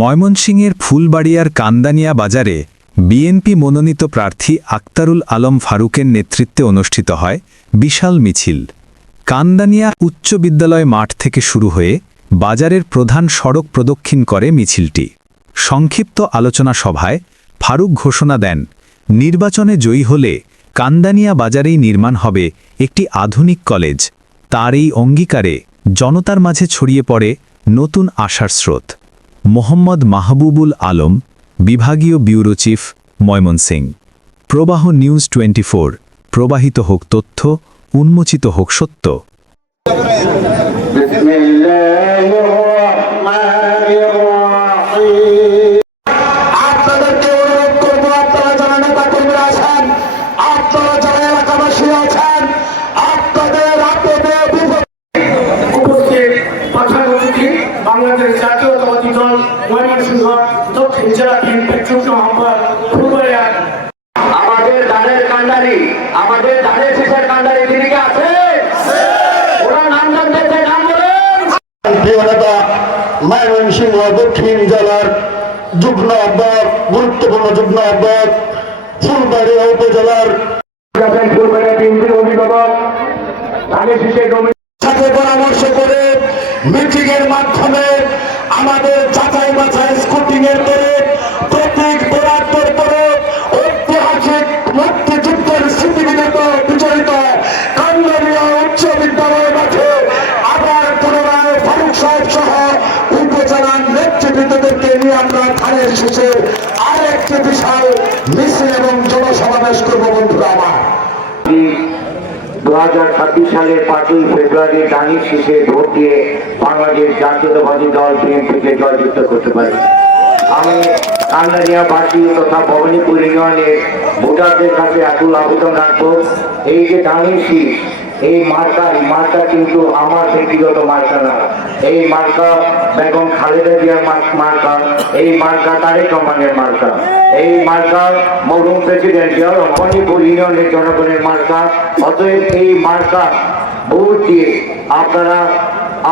ময়মনসিংহের ফুলবাড়িয়ার কান্দানিয়া বাজারে বিএনপি মনোনীত প্রার্থী আক্তারুল আলম ফারুকের নেতৃত্বে অনুষ্ঠিত হয় বিশাল মিছিল। কান্দানিয়া উচ্চ বিদ্যালয় মাঠ থেকে শুরু হয়ে বাজারের প্রধান সড়ক প্রদক্ষিণ করে মিছিলটি। সংক্ষিপ্ত আলোচনা সভায় ফারুক ঘোষণা দেন, নির্বাচনে জয়ী হলে কান্দানিয়া বাজারেই নির্মাণ হবে একটি আধুনিক কলেজ। তার এই অঙ্গীকারে জনতার মাঝে ছড়িয়ে পড়ে নতুন আশার স্রোত। মোহাম্মদ মাহবুবুল আলম, বিভাগীয় ব্যুরো চিফ, ময়মনসিংহ। প্রবাহ নিউজ 24, প্রবাহিত হোক তথ্য, উন্মোচিত হোক সত্য। বাংলাদেশ জাতীয়তাবাদী দল ময়মনসিংহ দক্ষিণ জেলা বিএনপির যুগ্ম আহ্বায়ক ফুলবাড়িয়া। আমাদের ধানের কান্ডারি, আমাদের ধানের শেষের কান্ডারি তিনি কি আছে? ওরা নাম জানতে নাম বলেন। প্রিয় নেতা, ময়মনসিংহ দক্ষিণ জেলার যুগ্ম আহ্বায়ক, গুরুত্বপূর্ণ যুগ্ম আহ্বায়ক, ফুলবাড়িয়া উপজেলার ফুলবাড়িয়া বিএনপির অভিভাবক ধানের শেষের সাথে পরামর্শ করে মিটিং এর মাধ্যমে আমাদের যাচাই বাছাই স্কুটিং এর করে প্রতীক বরাদ্দর করে ঐতিহাসিক মুক্তিযুদ্ধের স্মৃতিবিদিত বিচলিত কান্দানিয়া উচ্চ বিদ্যালয় মাঠে আবার পুনরায় ফারুক সাহেব সহ উপজেলার নেতৃবৃন্দদেরকে নিয়ে আমরা ধানের শেষে আরেকটি বিশাল মিছিল এবং জনসমাবেশ করবো। বন্ধুরা আমার, 2026 সালের 5ই ফেব্রুয়ারি ধানের শীষে ভোট দিয়ে বাংলাদেশ জাতীয়তাবাদী দল বিএনপিকে জয়যুক্ত করতে পারি। আমি কান্দানিয়াবাসী তথা ভবানীপুর ইউনিয়নের ভোটারদের কাছে আকুল আবেদন রাখবো, এই যে ধানের শীষ, এই মার্কা কিন্তু আমার ব্যক্তিগত মার্কা না। এই মার্কা বেগম খালেদা জিয়ার মার্কা, এই মার্কা তারেক রহমানের মার্কা, এই মার্কা মরহুম প্রেসিডেন্ট জিয়াউর ভবানীপুর ইউনিয়নের জনগণের মার্কা। অতএব এই মার্কা ভোট দিয়ে আপনারা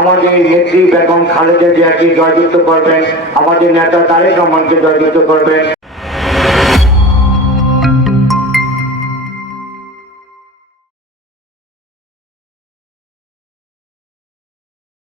আমাদের নেত্রী বেগম খালেদা জিয়াকে জয়যুক্ত করবেন, আমাদের নেতা তারেক রহমানকে জয়যুক্ত করবেন।